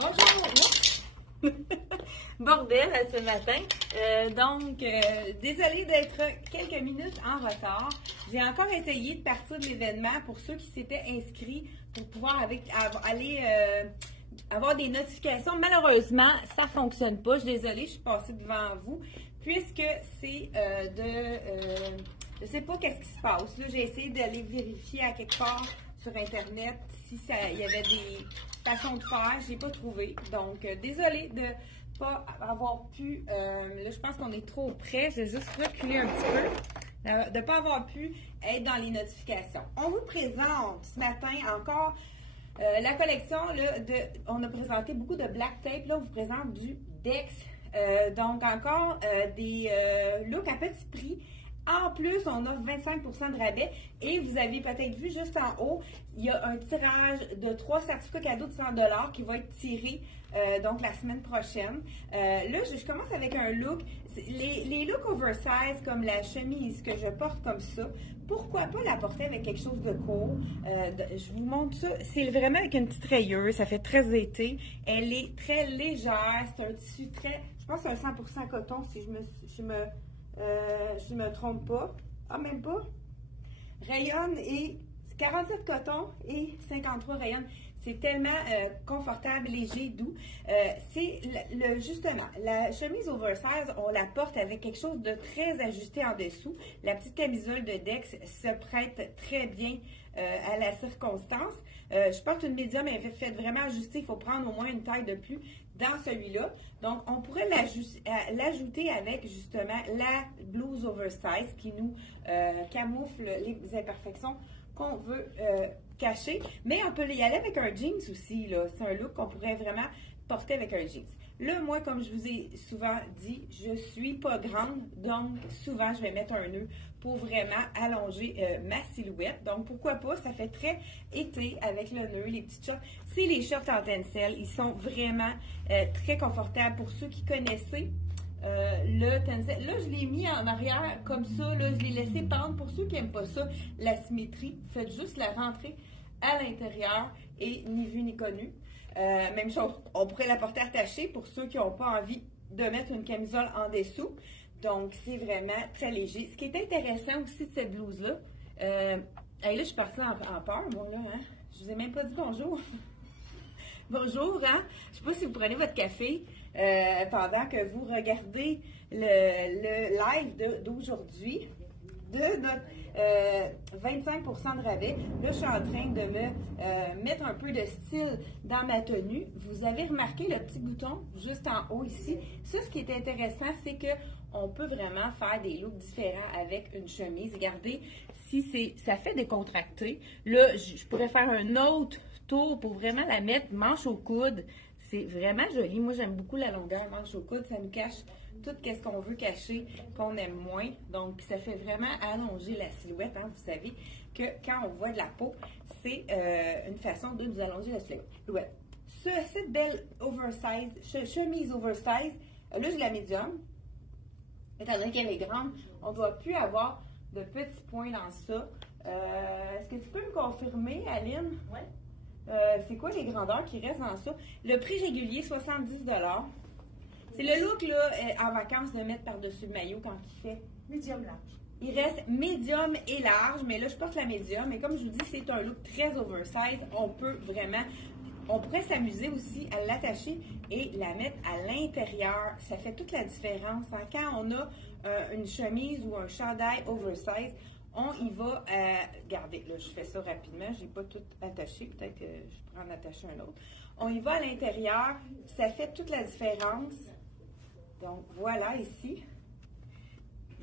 Bonjour! Bordel ce matin. Désolée d'être quelques minutes en retard. J'ai encore essayé de partir de l'événement pour ceux qui s'étaient inscrits pour pouvoir avoir des notifications. Malheureusement, ça ne fonctionne pas. Je suis désolée, je suis passée devant vous puisque c'est je ne sais pas qu'est-ce qui se passe. Là, j'ai essayé d'aller vérifier à quelque part sur Internet si il y avait des façons de faire. Je n'ai pas trouvé. Donc, désolée de ne pas avoir pu. Là, je pense qu'on est trop près. Je vais juste reculer un petit peu. De ne pas avoir pu être dans les notifications. On vous présente ce matin encore la collection. Là, on a présenté beaucoup de black tape. Là, on vous présente du Dex. Donc, encore des looks à petit prix. En plus, on a 25% de rabais et vous avez peut-être vu juste en haut, il y a un tirage de 3 certificats cadeaux de 100 $ qui va être tiré donc la semaine prochaine. Là, je commence avec un look. Les looks oversize comme la chemise que je porte comme ça, pourquoi pas la porter avec quelque chose de court? Je vous montre ça. C'est vraiment avec une petite rayeuse. Ça fait très été. Elle est très légère. C'est un tissu très... Je pense que c'est un 100% coton si je me trompe pas. Ah, même pas. Rayonne et 47 coton et 53 rayonne. C'est tellement confortable, léger, doux. C'est justement, la chemise oversize, on la porte avec quelque chose de très ajusté en dessous. La petite camisole de Dex se prête très bien à la circonstance. Je porte une médium, elle est faite vraiment ajustée. Il faut prendre au moins une taille de plus dans celui-là. Donc, on pourrait l'ajouter avec justement la blouse oversize qui nous camoufle les imperfections qu'on veut cacher. Mais on peut y aller avec un jeans aussi. C'est un look qu'on pourrait vraiment porter avec un jeans. Là, moi, comme je vous ai souvent dit, je suis pas grande, donc souvent, je vais mettre un nœud pour vraiment allonger ma silhouette. Donc, pourquoi pas? Ça fait très été avec le nœud, les petites shorts. C'est les shorts en tencel. Ils sont vraiment très confortables pour ceux qui connaissaient le tencel. Là, je l'ai mis en arrière comme ça. Là, je l'ai laissé pendre. Pour ceux qui n'aiment pas ça, la symétrie, faites juste la rentrer à l'intérieur et ni vu ni connu. Même chose, on pourrait la porter attachée pour ceux qui n'ont pas envie de mettre une camisole en dessous. Donc, c'est vraiment très léger. Ce qui est intéressant aussi de cette blouse-là, là, je suis partie en peur, moi, là, hein? Je vous ai même pas dit bonjour. Bonjour, hein? Je ne sais pas si vous prenez votre café pendant que vous regardez le live d'aujourd'hui de notre 25% de rabais. Là, je suis en train de me mettre un peu de style dans ma tenue. Vous avez remarqué le petit bouton juste en haut ici. Ça, ce qui est intéressant, c'est qu'on peut vraiment faire des looks différents avec une chemise. Regardez, si ça fait décontracter. Là, je pourrais faire un autre tour pour vraiment la mettre manche au coude. C'est vraiment joli. Moi, j'aime beaucoup la longueur manche au coude. Ça nous cache tout ce qu'on veut cacher, qu'on aime moins. Donc, ça fait vraiment allonger la silhouette. Hein. Vous savez que quand on voit de la peau, c'est une façon de nous allonger la silhouette. Cette belle chemise oversize, là, j'ai la médium. Étant donné qu'elle est grande, on ne doit plus avoir de petits points dans ça. Est-ce que tu peux me confirmer, Aline? Oui. C'est quoi les grandeurs qui restent dans ça? Le prix régulier, 70 $. C'est le look là, en vacances de mettre par-dessus le maillot quand il fait. Médium large. Il reste médium et large, mais là, je porte la médium. Mais comme je vous dis, c'est un look très oversize. On pourrait s'amuser aussi à l'attacher et la mettre à l'intérieur. Ça fait toute la différence. Hein? Quand on a une chemise ou un chandail oversize, on y va, regardez, là, je fais ça rapidement, je n'ai pas tout attaché, peut-être que je pourrais en attacher un autre. On y va à l'intérieur, ça fait toute la différence. Donc, voilà ici.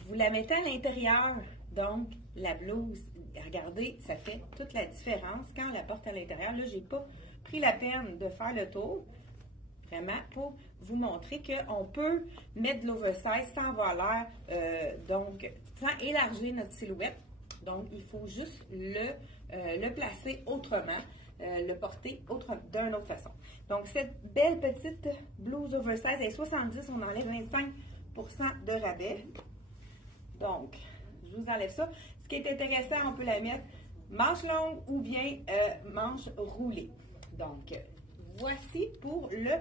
Vous la mettez à l'intérieur, donc la blouse, regardez, ça fait toute la différence quand on la porte à l'intérieur. Là, je n'ai pas pris la peine de faire le tour, vraiment, pour vous montrer qu'on peut mettre de l'oversize sans avoir l'air, donc, sans élargir notre silhouette. Donc, il faut juste le placer autrement, le porter d'une autre façon. Donc, cette belle petite blouse oversize, elle est 70, on enlève 25% de rabais. Donc, je vous enlève ça. Ce qui est intéressant, on peut la mettre manche longue ou bien manche roulée. Donc, voici pour le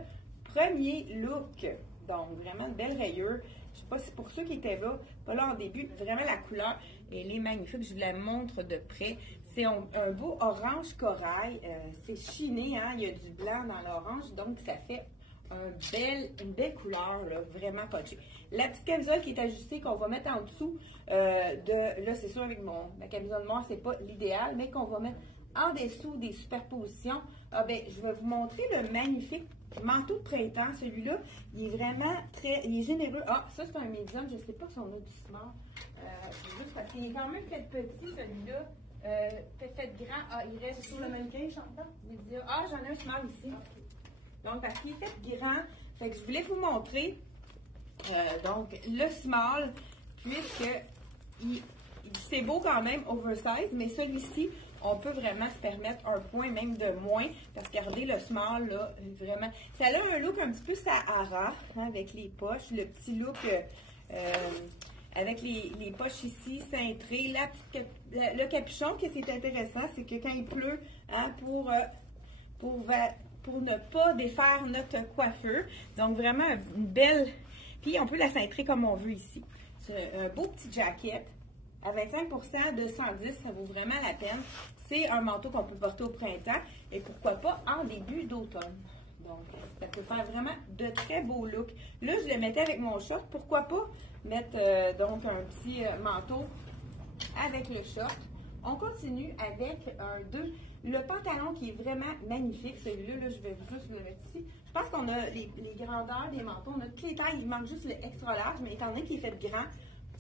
premier look. Donc, vraiment une belle rayure. Je sais pas si pour ceux qui étaient là, pas là en début, vraiment la couleur, elle est magnifique. Je vous la montre de près. C'est un beau orange corail. C'est chiné, hein? Il y a du blanc dans l'orange, donc ça fait une belle couleur, là, vraiment punchée. La petite camisole qui est ajustée, qu'on va mettre en dessous là, c'est sûr, avec ma camisole noire, c'est pas l'idéal, mais qu'on va mettre en dessous des superpositions. Je vais vous montrer le magnifique manteau de printemps. Celui-là, il est vraiment il est généreux. Ah, ça, c'est un médium. Je ne sais pas si on a du small. Juste parce qu'il est quand même fait petit, celui-là. Fait grand. Ah, il reste sur le mannequin, Chantal? Ah, j'en ai un small ici. Donc, parce qu'il est fait grand, fait que je voulais vous montrer donc le small, puisque c'est beau quand même, oversize, mais celui-ci, on peut vraiment se permettre un point même de moins, parce que regardez le small, là, vraiment, ça a un look un petit peu Sahara, hein, avec les poches, le petit look avec les poches ici, cintrées, le capuchon, que c'est intéressant, c'est que quand il pleut, hein, pour ne pas défaire notre coiffure. Donc, vraiment une belle... Puis, on peut la cintrer comme on veut ici. C'est un beau petit jacket. À 25% de 110, ça vaut vraiment la peine. C'est un manteau qu'on peut porter au printemps et pourquoi pas en début d'automne. Donc, ça peut faire vraiment de très beaux looks. Là, je le mettais avec mon short. Pourquoi pas mettre donc un petit manteau avec le short. On continue avec le pantalon qui est vraiment magnifique. Celui-là, là, je vais juste le mettre ici. Je pense qu'on a les grandeurs des manteaux. On a toutes les tailles. Il manque juste le extra large, mais étant donné qu'il est fait grand,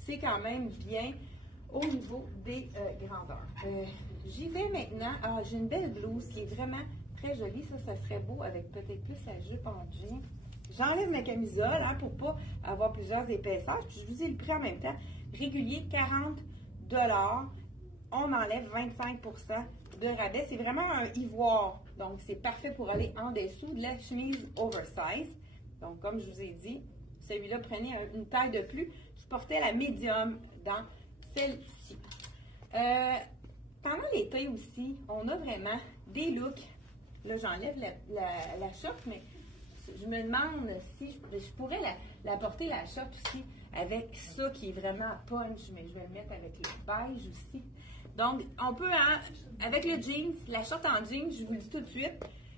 c'est quand même bien au niveau des grandeurs. J'y vais maintenant. Ah, j'ai une belle blouse qui est vraiment très jolie. Ça serait beau avec peut-être plus la jupe en jean. J'enlève ma camisole, hein, pour ne pas avoir plusieurs épaisseurs. Puis je vous ai le prix en même temps. Régulier, 40 $. On enlève 25% de rabais. C'est vraiment un ivoire. Donc, c'est parfait pour aller en dessous de la chemise oversize. Donc, comme je vous ai dit, celui-là, prenez une taille de plus. Je portais la médium dans celle-ci. Pendant l'été aussi, on a vraiment des looks. Là, j'enlève la short, mais je me demande si je pourrais la porter, la short aussi, avec ça qui est vraiment punch, mais je vais le mettre avec le beige aussi. Donc, on peut, hein, avec le jeans, la short en jeans, je vous le dis tout de suite,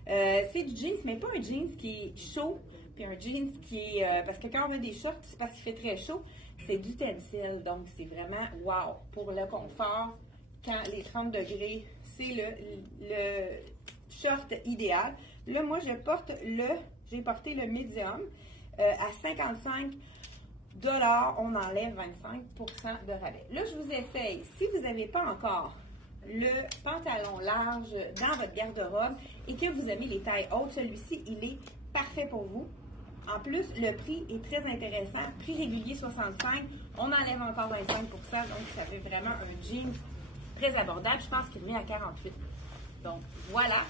c'est du jeans, mais pas un jeans qui est chaud, puis un jeans qui est, parce que quand on met des shorts, c'est parce qu'il fait très chaud, c'est du tencel, donc c'est vraiment wow, pour le confort, quand les 30 degrés, c'est le short idéal. Là, moi, j'ai porté le médium à 55 $, on enlève 25% de rabais. Là, je vous essaye, si vous n'avez pas encore le pantalon large dans votre garde-robe et que vous aimez les tailles hautes, celui-ci, il est parfait pour vous. En plus, le prix est très intéressant. Prix régulier 65, on enlève encore 25%, donc ça fait vraiment un jeans très abordable. Je pense qu'il revient à 48. Donc, voilà.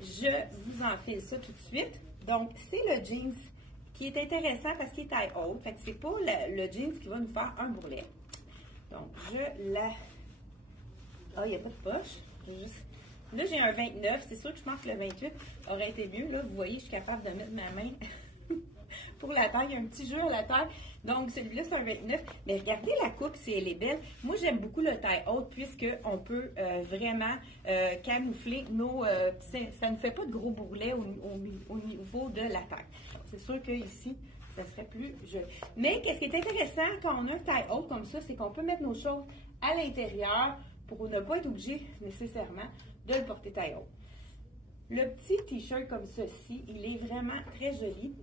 Je vous enfile ça tout de suite. Donc, c'est le jeans qui est intéressant parce qu'il est taille haute. Fait que c'est pas le jeans qui va nous faire un bourrelet. Donc, Ah, il n'y a pas de poche. Là, j'ai un 29. C'est sûr que je pense que le 28 aurait été mieux. Là, vous voyez, je suis capable de mettre ma main pour la taille. Il y a un petit jeu à la taille. Donc, celui-là, c'est un 29. Mais regardez la coupe, si elle est belle. Moi, j'aime beaucoup le taille haute puisqu'on peut vraiment camoufler nos... ça ne fait pas de gros bourrelets au niveau de la taille. C'est sûr qu'ici, ça serait plus joli. Mais qu'est-ce qui est intéressant quand on a une taille haute comme ça, c'est qu'on peut mettre nos choses à l'intérieur pour ne pas être obligé nécessairement de le porter taille haute. Le petit t-shirt comme ceci, il est vraiment très joli.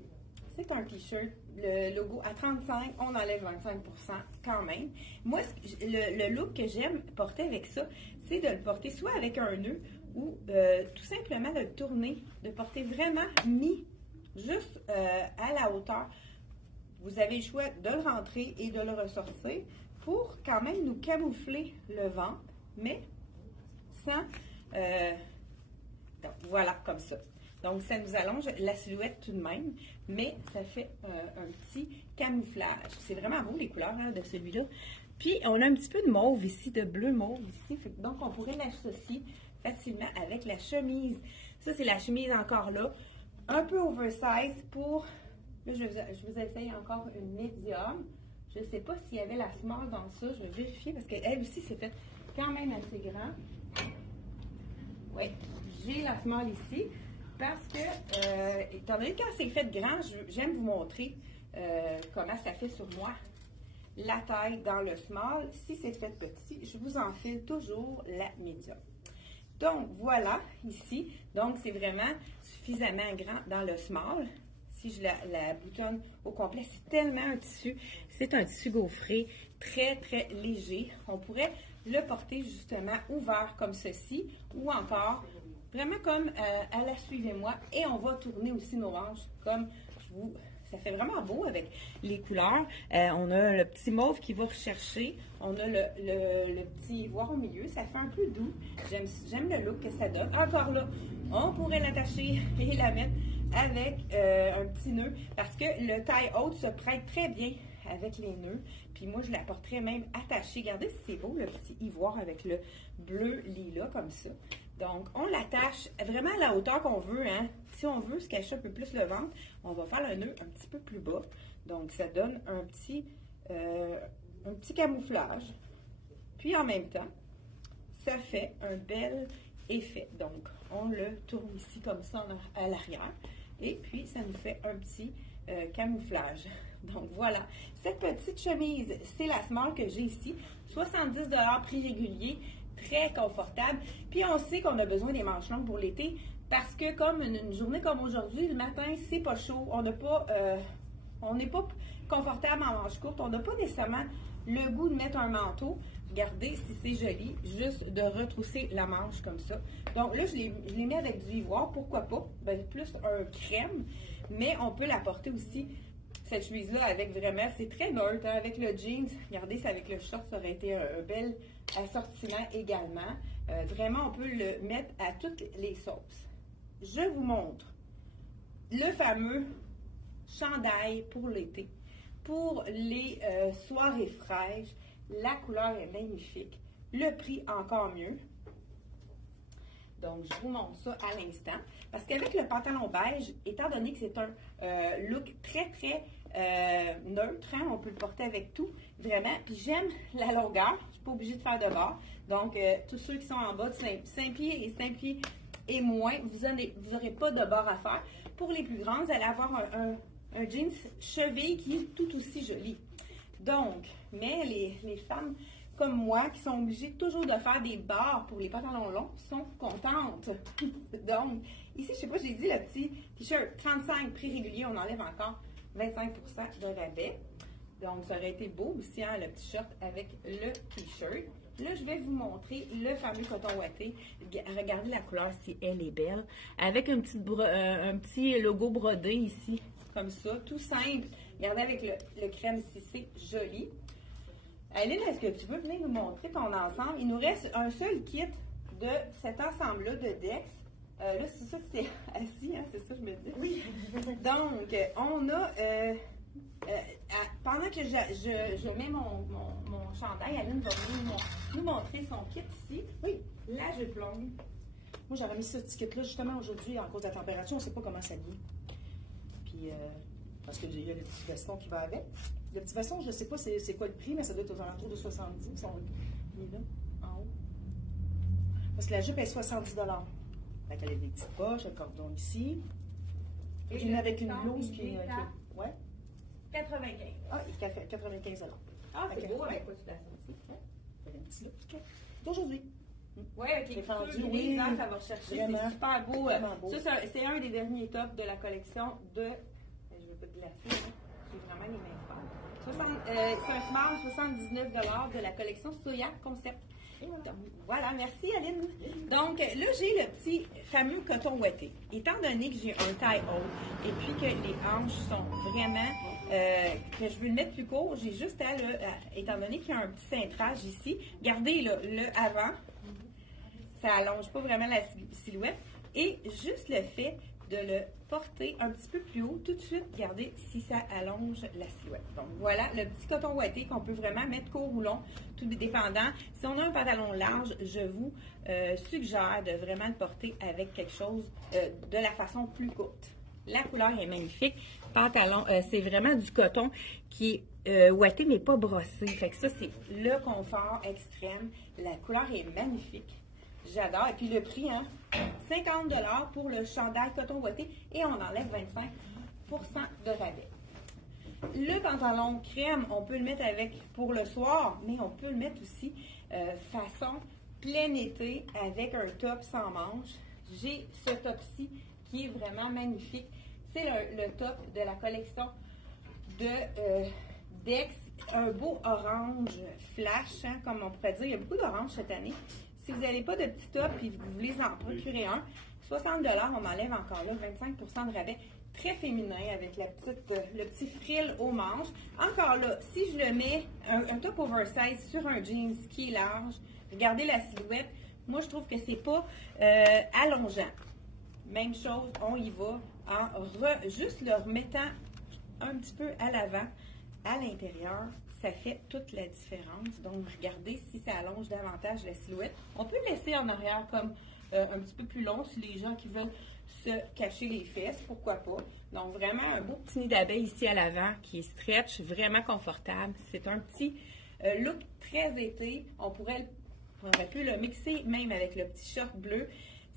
C'est un t-shirt, le logo à 35, on enlève 25% quand même. Moi, le look que j'aime porter avec ça, c'est de le porter soit avec un nœud ou tout simplement de le tourner, de porter vraiment mis juste à la hauteur. Vous avez le choix de le rentrer et de le ressortir pour quand même nous camoufler le ventre, mais sans... donc, voilà, comme ça. Donc, ça nous allonge la silhouette tout de même, mais ça fait un petit camouflage. C'est vraiment beau, les couleurs, hein, de celui-là. Puis, on a un petit peu de mauve ici, de bleu mauve ici. Donc, on pourrait l'associer. facilement avec la chemise. Ça, c'est la chemise encore là, un peu oversize pour, là, je vous essaye encore une médium. Je ne sais pas s'il y avait la small dans ça, je vais vérifier parce qu'elle aussi, c'est fait quand même assez grand. Oui, j'ai la small ici parce que, étant donné que quand c'est fait grand, j'aime vous montrer comment ça fait sur moi la taille dans le small. Si c'est fait petit, je vous enfile toujours la médium. Donc, voilà, ici. Donc, c'est vraiment suffisamment grand dans le small. Si je la boutonne au complet, c'est tellement un tissu. C'est un tissu gaufré, très, très léger. On pourrait le porter justement ouvert comme ceci ou encore vraiment comme à la suivez-moi. Et on va tourner aussi nos hanches comme je vous... Ça fait vraiment beau avec les couleurs. On a le petit mauve qui va rechercher. On a le petit ivoire au milieu. Ça fait un peu doux. J'aime le look que ça donne. Encore là, on pourrait l'attacher et la mettre avec un petit nœud parce que le taille haute se prête très bien avec les nœuds. Puis moi, je la porterais même attachée. Regardez si c'est beau, le petit ivoire avec le bleu lilas comme ça. Donc, on l'attache vraiment à la hauteur qu'on veut. Hein. Si on veut se cacher un peu plus le ventre, on va faire un nœud un petit peu plus bas. Donc, ça donne un petit camouflage. Puis, en même temps, ça fait un bel effet. Donc, on le tourne ici comme ça à l'arrière. Et puis, ça nous fait un petit camouflage. Donc, voilà. Cette petite chemise, c'est la small que j'ai ici. 70 $ prix régulier. Très confortable. Puis on sait qu'on a besoin des manches longues pour l'été parce que comme une journée comme aujourd'hui, le matin, c'est pas chaud. On n'est pas confortable en manches courtes. On n'a pas nécessairement le goût de mettre un manteau. Regardez si c'est joli, juste de retrousser la manche comme ça. Donc là, je les mets avec du ivoire, pourquoi pas? Ben, plus un crème, mais on peut la porter aussi, cette chemise-là, avec vraiment, c'est très neutre, hein, avec le jeans. Regardez, c'est avec le short, ça aurait été un bel assortiment également. Vraiment, on peut le mettre à toutes les sauces. Je vous montre le fameux chandail pour l'été. Pour les soirées fraîches, la couleur est magnifique. Le prix, encore mieux. Donc, je vous montre ça à l'instant. Parce qu'avec le pantalon beige, étant donné que c'est un look très, très neutre, hein, on peut le porter avec tout, vraiment. Puis j'aime la longueur. Je ne suis pas obligée de faire de bord. Donc, tous ceux qui sont en bas de 5 pieds et 5 pieds et moins, vous n'aurez pas de bord à faire. Pour les plus grands, vous allez avoir un jeans cheville qui est tout aussi joli. Donc, mais les femmes comme moi, qui sont obligées toujours de faire des barres pour les pantalons longs, sont contentes. Donc, ici, je ne sais pas, j'ai dit le petit t-shirt 35 prix régulier, on enlève encore 25 % de rabais. Donc, ça aurait été beau aussi, hein, le petit shirt avec le t-shirt. Là, je vais vous montrer le fameux coton ouaté. Regardez la couleur, si elle est belle. Avec un petit logo brodé ici, comme ça, tout simple. Regardez avec le crème ici, c'est joli. Aline, est-ce que tu veux venir nous montrer ton ensemble? Il nous reste un seul kit de cet ensemble-là de Dex. Là, c'est ça que c'est assis, hein, c'est ça que je me dis. Oui. Donc, on a, pendant que je mets mon chandail, Aline va venir nous montrer son kit ici. Oui, la jupe longue. Moi, j'aurais mis ce petit kit-là justement aujourd'hui, en cause de la température, on ne sait pas comment s'habiller. Puis, parce qu'il y a le petit veston qui va avec. Le petit veston, je ne sais pas c'est quoi le prix, mais ça doit être aux alentours de 70. Il est là, en haut. Parce que la jupe est 70 $. Fait qu'elle a des petites poches, un cordon ici. Et j'ai mis avec une blouse. Puis, ouais. 95. Ah, il fait 95 $. Ah, c'est beau avec quoi tu l'as sorti. Un petit look. D'aujourd'hui. Oui, avec les coutures, oui, ça va rechercher. C'est super beau. Ça, c'est un des derniers tops de la collection de... Je ne veux pas te glacer, hein. J'ai vraiment les mains froides. C'est un smart 79 $ de la collection Soya Concept. Voilà, merci Aline. Donc là, j'ai le petit fameux coton ouaté. Étant donné que j'ai un taille haute et puis que les hanches sont vraiment, que je veux le mettre plus court, j'ai juste à étant donné qu'il y a un petit cintrage ici, regardez le avant, ça allonge pas vraiment la silhouette. Et juste le fait de le porter un petit peu plus haut tout de suite, regardez si ça allonge la silhouette. Donc voilà le petit coton ouaté qu'on peut vraiment mettre court ou long, tout dépendant. Si on a un pantalon large, je vous suggère de vraiment le porter avec quelque chose de la façon plus courte. La couleur est magnifique. Pantalon, c'est vraiment du coton qui est ouaté mais pas brossé. Fait que ça, c'est le confort extrême. La couleur est magnifique. J'adore. Et puis le prix, hein, 50 $ pour le chandail coton ouaté et on enlève 25 % de rabais. Le pantalon crème, on peut le mettre avec pour le soir, mais on peut le mettre aussi façon plein été avec un top sans manches. J'ai ce top-ci qui est vraiment magnifique. C'est le top de la collection de Dex. Un beau orange flash, hein, comme on pourrait dire. Il y a beaucoup d'orange cette année. Si vous n'avez pas de petit top et vous voulez en procurer un, 60 $, on enlève encore là 25 % de rabais. Très féminin avec le petit frill aux manches. Encore là, si je le mets, un top oversize sur un jeans qui est large, regardez la silhouette. Moi, je trouve que c'est pas allongeant. Même chose, on y va en juste le remettant un petit peu à l'avant, à l'intérieur. Ça fait toute la différence. Donc, regardez si ça allonge davantage la silhouette. On peut le laisser en arrière comme un petit peu plus long si les gens qui veulent se cacher les fesses, pourquoi pas. Donc, vraiment un beau petit nid d'abeille ici à l'avant qui est stretch, vraiment confortable. C'est un petit look très été. On aurait pu le mixer même avec le petit short bleu.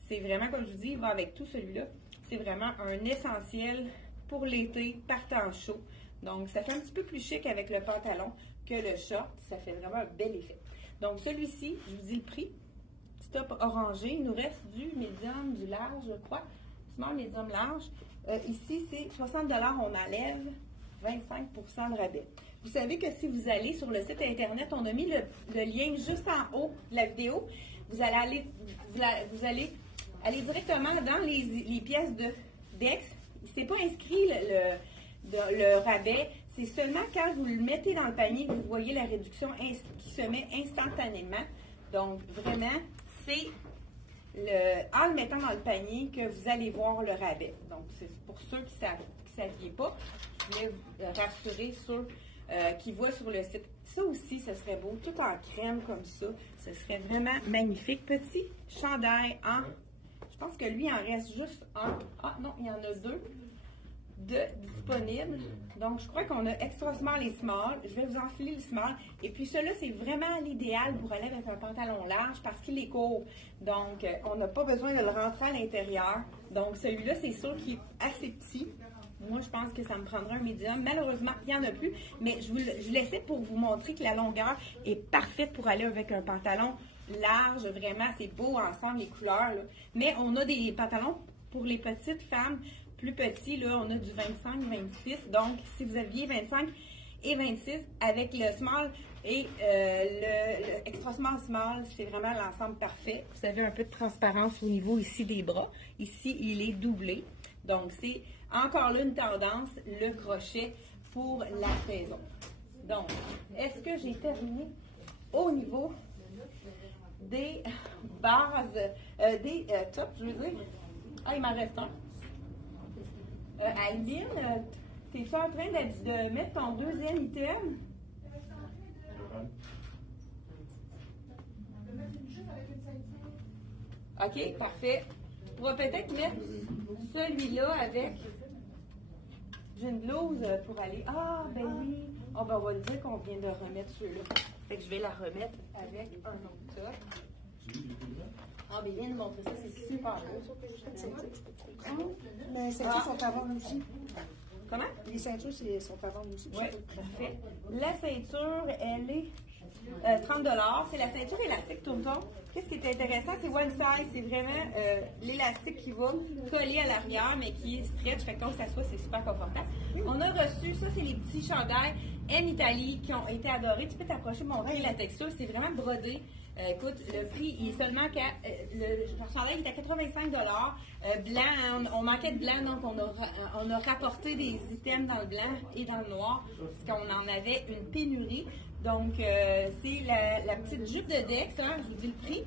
C'est vraiment, comme je vous dis, il va avec tout celui-là. C'est vraiment un essentiel pour l'été, partant chaud. Donc, ça fait un petit peu plus chic avec le pantalon que le short. Ça fait vraiment un bel effet. Donc, celui-ci, je vous dis le prix. Petit top orangé. Il nous reste du médium, du large, je crois. Small, médium, large. Ici, c'est 60 $. On enlève 25 % de rabais. Vous savez que si vous allez sur le site Internet, on a mis le lien juste en haut de la vidéo. Vous allez aller directement dans les pièces de Dex. C'est pas inscrit le rabais, c'est seulement quand vous le mettez dans le panier que vous voyez la réduction qui se met instantanément. Donc, vraiment, c'est en le mettant dans le panier que vous allez voir le rabais. Donc, c'est pour ceux qui ne saviez pas, je voulais vous rassurer sur qui voient sur le site. Ça aussi, ce serait beau, tout en crème comme ça. Ce serait vraiment magnifique. Petit chandail en... Je pense que lui, il en reste juste un. Ah non, il y en a deux disponibles. Donc, je crois qu'on a extra small et small. Je vais vous enfiler le small. Et puis, celui-là, c'est vraiment l'idéal pour aller avec un pantalon large parce qu'il est court. Donc, on n'a pas besoin de le rentrer à l'intérieur. Donc, celui-là, c'est sûr qu'il est assez petit. Moi, je pense que ça me prendra un médium. Malheureusement, il n'y en a plus. Mais je laissais pour vous montrer que la longueur est parfaite pour aller avec un pantalon large. Vraiment, c'est beau ensemble, les couleurs. Là. Mais on a des pantalons pour les petites femmes plus petits. Là, on a du 25-26. Donc, si vous aviez 25 et 26, avec le small et le extra small, c'est vraiment l'ensemble parfait. Vous avez un peu de transparence au niveau ici des bras. Ici, il est doublé. Donc, c'est encore là une tendance, le crochet pour la saison. Donc, est-ce que j'ai terminé au niveau des bases, des tops, je veux dire? Ah, il m'en reste un. Aline, t'es-tu en train de mettre ton deuxième item? OK, parfait. Tu pourras peut-être mettre celui-là avec... J'ai une blouse pour aller... Ah, ben oui. Ah, ben on va le dire qu'on vient de remettre ceux-là. Fait que je vais la remettre avec un autre top. Ah, ben viens de montrer ça, c'est super beau. Les ceintures sont à vendre aussi. Comment? Les ceintures sont à vendre aussi. Oui, parfait. La ceinture, elle est 30 $. C'est la ceinture élastique tourne-tourne. Qu'est-ce qui est intéressant, c'est one size. C'est vraiment l'élastique qui va coller à l'arrière, mais qui est stretch. Fait que quand on s'assoit, c'est super confortable. On a reçu, ça, c'est les petits chandails M Italie qui ont été adorés. Tu peux t'approcher, montrer la texture. C'est vraiment brodé. Écoute, le prix il est seulement le chandail est à 85 $. Blanc, on manquait de blanc, donc on a rapporté des items dans le blanc et dans le noir, parce qu'on en avait une pénurie. Donc, c'est la petite jupe de Dex, hein, je vous dis le prix.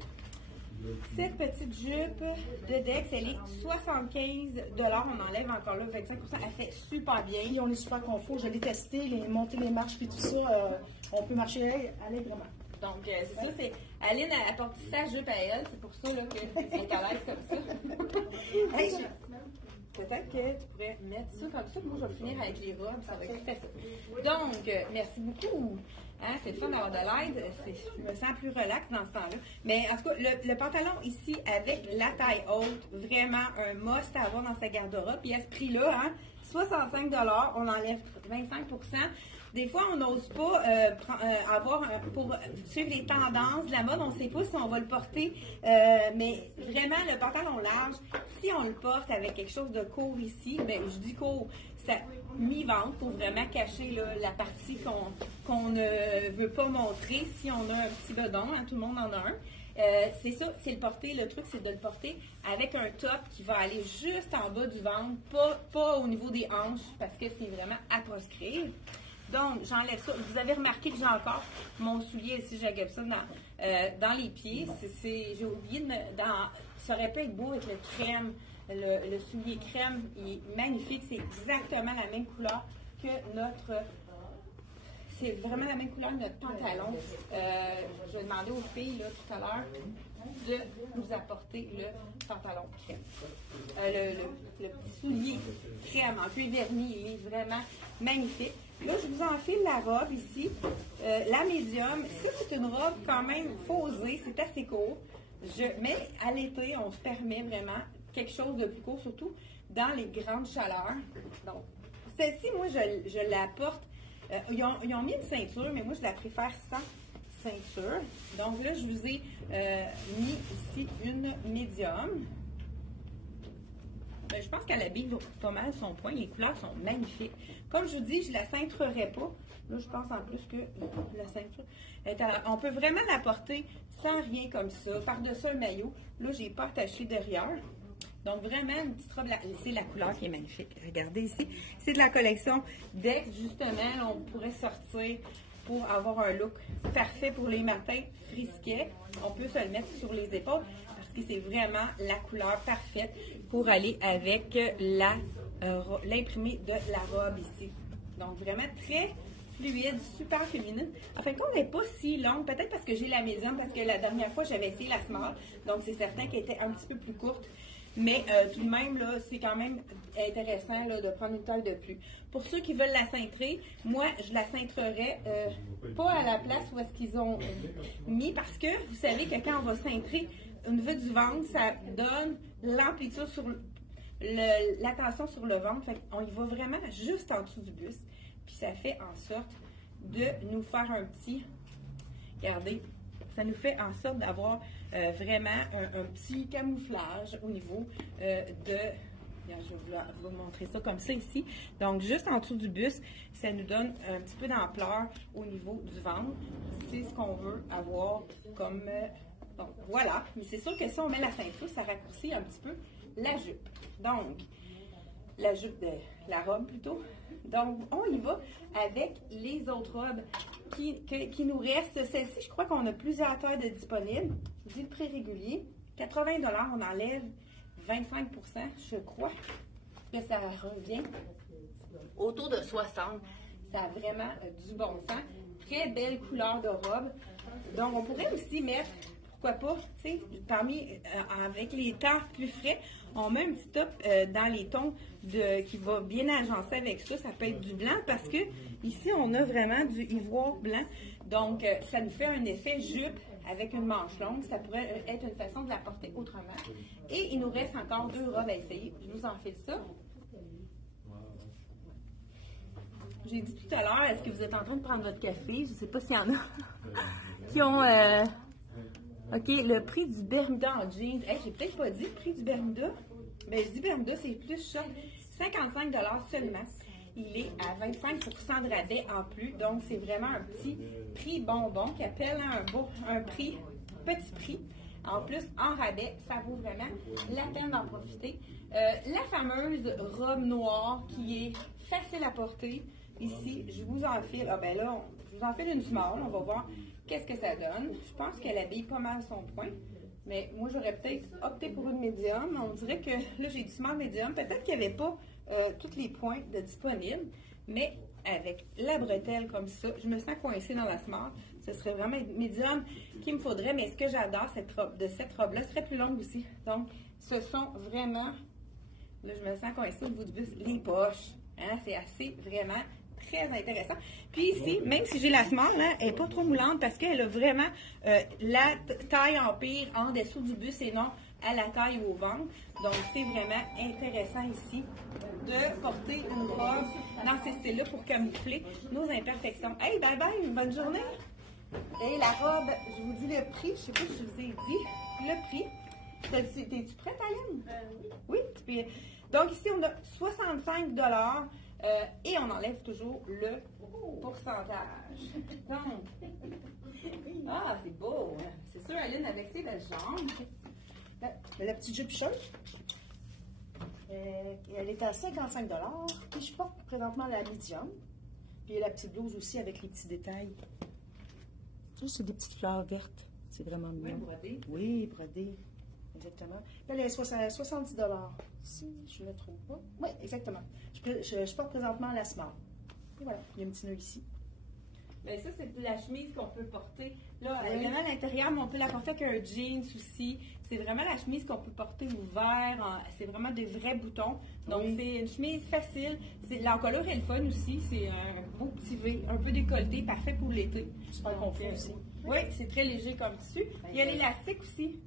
Cette petite jupe de Dex, elle est 75 $. On enlève encore là 25 %. Elle fait super bien. Puis on est super confort. Je l'ai testé, monter les marches et tout ça. On peut marcher allègrement. Donc, c'est ça, c'est Aline a apporté sa jupe à elle. C'est pour ça qu'elle est à l'aise comme ça. Hey, peut-être que tu pourrais mettre ça comme ça. Moi, je vais finir avec les robes. Ça va être fait ça. Donc, merci beaucoup. Hein, c'est le fun d'avoir de l'aide. Je me sens plus relax dans ce temps-là. Mais en tout cas, le pantalon ici avec la taille haute, vraiment un must à avoir dans sa garde-robe. Puis à ce prix-là, hein, 65 $, on enlève 25 %. Des fois, on n'ose pas pour suivre les tendances de la mode. On ne sait pas si on va le porter. Mais vraiment, le pantalon large, si on le porte avec quelque chose de court ici, ben je dis court, ça mi-ventre pour vraiment cacher là, la partie qu'on ne veut pas montrer si on a un petit bedon. Hein, tout le monde en a un. C'est ça, c'est le porter. Le truc, c'est de le porter avec un top qui va aller juste en bas du ventre, pas au niveau des hanches, parce que c'est vraiment à proscrire. Donc, j'enlève ça. Vous avez remarqué que j'ai encore mon soulier ici, j'agrippe ça dans les pieds. J'ai oublié ça aurait pu être beau avec le crème. Le soulier crème, il est magnifique. C'est exactement la même couleur que notre... C'est vraiment la même couleur que notre pantalon. Je vais demander aux filles là, tout à l'heure de nous apporter le pantalon crème. Le petit soulier crème en cuir vernis, il est vraiment magnifique. Là, je vous enfile la robe ici, la médium. Ça, c'est une robe quand même posée, c'est assez court. Mais à l'été, on se permet vraiment quelque chose de plus court, surtout dans les grandes chaleurs. Donc, celle-ci, moi, je la porte. Ils ont mis une ceinture, mais moi, je la préfère sans ceinture. Donc là, je vous ai mis ici une médium. Je pense qu'elle habille pas mal son point. Les couleurs sont magnifiques. Comme je vous dis, je ne la ceinturerai pas. Là, je pense en plus que la ceinture... on peut vraiment la porter sans rien comme ça, par-dessus le maillot. Là, je n'ai pas attaché derrière. Donc, vraiment, une petite robe, c'est la couleur qui est magnifique. Regardez ici. C'est de la collection Dex, justement. Là, on pourrait sortir pour avoir un look parfait pour les matins frisquets. On peut se le mettre sur les épaules parce que c'est vraiment la couleur parfaite pour aller avec l'imprimé de la robe ici. Donc, vraiment très fluide, super féminine. En fait, elle n'est pas si longue, peut-être parce que j'ai la médium, parce que la dernière fois, j'avais essayé la small. Donc, c'est certain qu'elle était un petit peu plus courte. Mais tout de même, là, c'est quand même intéressant là, de prendre une taille de plus. Pour ceux qui veulent la cintrer, moi, je la cintrerai pas à la place où est-ce qu'ils ont mis, parce que vous savez que quand on va cintrer au niveau du ventre, ça donne l'amplitude sur la tension sur le ventre. Fait on y va vraiment juste en dessous du buste. Puis ça fait en sorte de nous faire un petit... Regardez, ça nous fait en sorte d'avoir vraiment un petit camouflage au niveau de... Je vais vous montrer ça comme ça ici. Donc, juste en dessous du buste, ça nous donne un petit peu d'ampleur au niveau du ventre. C'est ce qu'on veut avoir comme... donc, voilà. Mais c'est sûr que si on met la ceinture, ça raccourcit un petit peu la jupe. Donc, la jupe de la robe plutôt. Donc, on y va avec les autres robes qui nous restent. Celle-ci, je crois qu'on a plusieurs tailles de disponibles. Je dis le prix régulier. 80 $, on enlève 25 %. Je crois que ça revient autour de 60 $. Ça a vraiment du bon sens. Très belle couleur de robe. Donc, on pourrait aussi mettre, pourquoi pas, tu sais, avec les temps plus frais, on met un petit top dans les tons qui va bien agencer avec ça. Ça peut être du blanc parce que ici, on a vraiment du ivoire blanc. Donc, ça nous fait un effet jupe avec une manche longue. Ça pourrait être une façon de la porter autrement. Et il nous reste encore 2 robes à essayer. Je vous enfile ça. J'ai dit tout à l'heure, est-ce que vous êtes en train de prendre votre café? Je ne sais pas s'il y en a qui ont... OK, le prix du Bermuda en jeans. Hey, j'ai peut-être pas dit le prix du Bermuda. Mais je dis Bermuda, c'est plus cher. 55 $ seulement. Il est à 25 % de rabais en plus. Donc, c'est vraiment un petit prix bonbon qui appelle un prix, petit prix. En plus, en rabais, ça vaut vraiment la peine d'en profiter. La fameuse robe noire qui est facile à porter. Ici, je vous enfile. Ah ben là, je vous enfile une small. On va voir qu'est-ce que ça donne. Je pense qu'elle habille pas mal son point. Mais moi, j'aurais peut-être opté pour une médium. On dirait que là, j'ai du small médium. Peut-être qu'il n'y avait pas tous les points de disponibles, mais avec la bretelle comme ça, je me sens coincée dans la small. Ce serait vraiment une médium qu'il me faudrait. Mais ce que j'adore de cette robe-là, serait plus longue aussi. Donc, ce sont vraiment, là, je me sens coincée au bout du bus, les poches. Hein, c'est assez vraiment très intéressant. Puis ici, même si j'ai la small, hein, elle n'est pas trop moulante parce qu'elle a vraiment la taille empire en dessous du bus et non à la taille au ventre. Donc, c'est vraiment intéressant ici de porter une robe dans ces styles-là pour camoufler nos imperfections. Hey, bye bye, bonne journée! Et la robe, je vous dis le prix, je ne sais pas si je vous ai dit le prix. T'es-tu prête, Aline? Oui. Oui? Donc, ici, on a 65 et on enlève toujours le pourcentage. Donc, c'est beau. Hein? C'est sûr, Aline, avec ses belles jambes. La petite jupe shirt, elle est à 55 $. Puis je porte présentement la medium. Puis la petite blouse aussi avec les petits détails. Ça, c'est des petites fleurs vertes. C'est vraiment mignon. Oui, brodé. Oui, brodé. Exactement. Puis elle est à 70 $. Si je ne me trompe pas. Oui, exactement. Je porte présentement la smart. Et voilà, il y a un petit nœud ici. Bien, ça, c'est la chemise qu'on peut porter. Là, évidemment, à l'intérieur, mais on peut la porter avec un jeans aussi. C'est vraiment la chemise qu'on peut porter ouvert. C'est vraiment des vrais boutons. Donc, c'est une chemise facile. L'encolure est le fun aussi. C'est un beau petit V, un peu décolleté, parfait pour l'été. Super confort aussi. Oui, c'est très léger comme tissu. Il y a l'élastique aussi.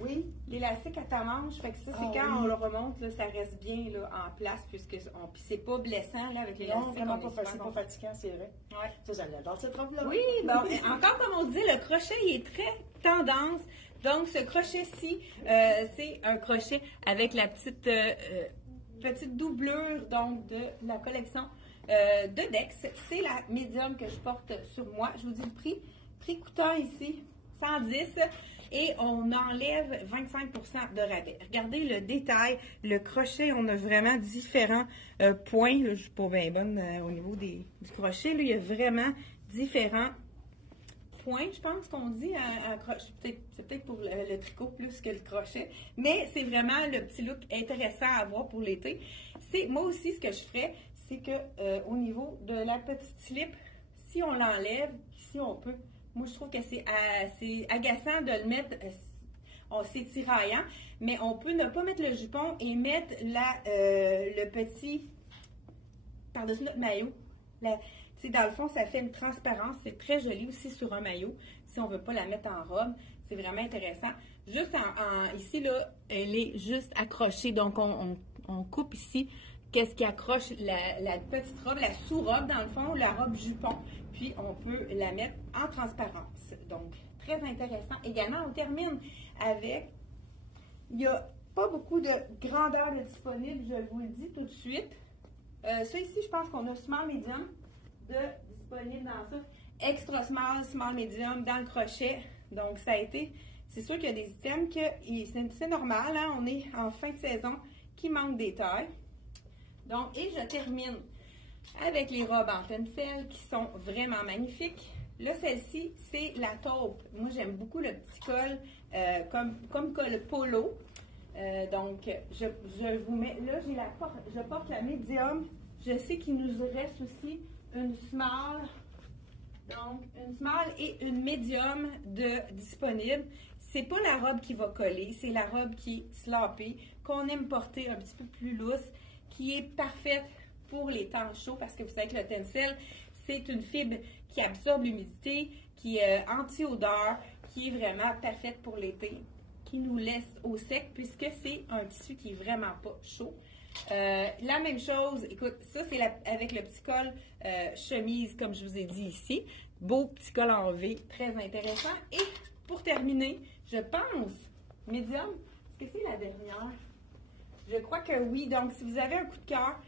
Oui. L'élastique à ta manche, fait que ça, c'est quand on le remonte, là, ça reste bien là, en place, puis c'est pas blessant là, avec l'élastique. Non, vraiment pas fatigant, c'est vrai. Ouais. Ça, j'adore cette robe-là. Oui, bon, encore comme on dit, le crochet, il est très tendance. Donc, ce crochet-ci, c'est un crochet avec la petite doublure donc, de la collection de Dex. C'est la médium que je porte sur moi. Je vous dis le prix. Prix coûtant ici, 110. Et on enlève 25% de rabais. Regardez le détail, le crochet, on a vraiment différents points. Là, je ne suis pas bien bonne au niveau du crochet. Là, il y a vraiment différents points, je pense qu'on dit en crochet. C'est peut-être pour le tricot plus que le crochet. Mais c'est vraiment le petit look intéressant à avoir pour l'été. Moi aussi, ce que je ferais, c'est que au niveau de la petite slip, si on l'enlève, si on peut. Moi, je trouve que c'est agaçant de le mettre, c'est tiraillant, mais on peut ne pas mettre le jupon et mettre le petit par-dessus notre maillot. Dans le fond, ça fait une transparence. C'est très joli aussi sur un maillot, si on ne veut pas la mettre en robe. C'est vraiment intéressant. Juste ici, là, elle est juste accrochée. Donc, on coupe ici. Qu'est-ce qui accroche la petite robe, la sous-robe dans le fond, la robe jupon. Puis, on peut la mettre en transparence. Donc, très intéressant. Également, on termine avec, il n'y a pas beaucoup de grandeur de disponible, je vous le dis tout de suite. Ça ici, je pense qu'on a small, medium disponible dans ça. Extra small, small, medium dans le crochet. Donc, ça a été, c'est sûr qu'il y a des items que c'est normal, hein, on est en fin de saison, qui manque des tailles. Donc, et je termine avec les robes en tencel qui sont vraiment magnifiques. Là, celle-ci, c'est la taupe. Moi, j'aime beaucoup le petit col comme col polo. Donc, je vous mets, là, je porte la médium. Je sais qu'il nous reste aussi une small. Donc, une small et une médium disponible. C'est pas la robe qui va coller, c'est la robe qui est sloppy, qu'on aime porter un petit peu plus lousse, qui est parfaite pour les temps chauds, parce que vous savez que le tencel, c'est une fibre qui absorbe l'humidité, qui est anti-odeur, qui est vraiment parfaite pour l'été, qui nous laisse au sec, puisque c'est un tissu qui est vraiment pas chaud. La même chose, écoute, ça c'est avec le petit col chemise, comme je vous ai dit ici. Beau petit col en V, très intéressant. Et pour terminer, je pense, médium, est-ce que c'est la dernière? Je crois que oui. Donc, si vous avez un coup de cœur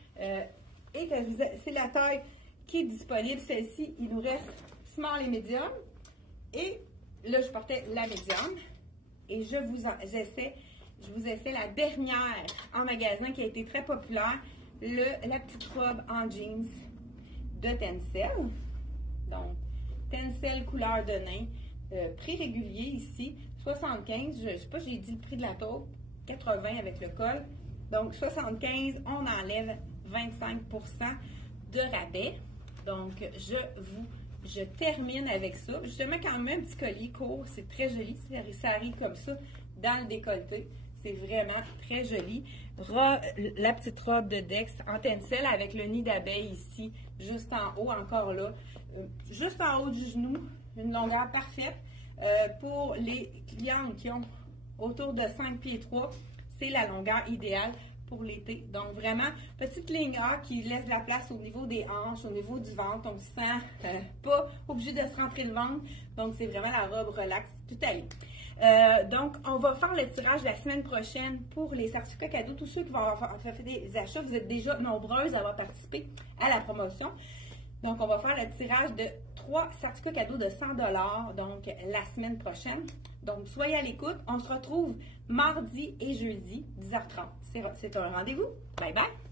et que c'est la taille qui est disponible, celle-ci, il nous reste small et medium. Et là, je portais la médium. Et je vous essaie la dernière en magasin qui a été très populaire, la petite robe en jeans de tencel. Donc, tencel couleur de nain, prix régulier ici, 75, je ne sais pas, j'ai dit le prix de la taupe, 80 avec le col. Donc, 75, on enlève 25% de rabais. Donc, je termine avec ça. Je mets quand même un petit collier court, c'est très joli. Ça arrive comme ça dans le décolleté. C'est vraiment très joli. La petite robe de Dex en tencel avec le nid d'abeille ici, juste en haut, encore là. Juste en haut du genou, une longueur parfaite. Pour les clientes qui ont autour de 5 pieds 3, c'est la longueur idéale pour l'été. Donc, vraiment, petite ligne A qui laisse de la place au niveau des hanches, au niveau du ventre. On ne se sent pas obligé de se rentrer le ventre. Donc, c'est vraiment la robe relax tout à l'heure. Donc, on va faire le tirage la semaine prochaine pour les certificats cadeaux. Tous ceux qui vont avoir fait des achats, vous êtes déjà nombreuses à avoir participé à la promotion. Donc, on va faire le tirage de 3 certificats cadeaux de 100 $, donc la semaine prochaine. Donc, soyez à l'écoute. On se retrouve mardi et jeudi, 10h30. C'est un rendez-vous. Bye bye!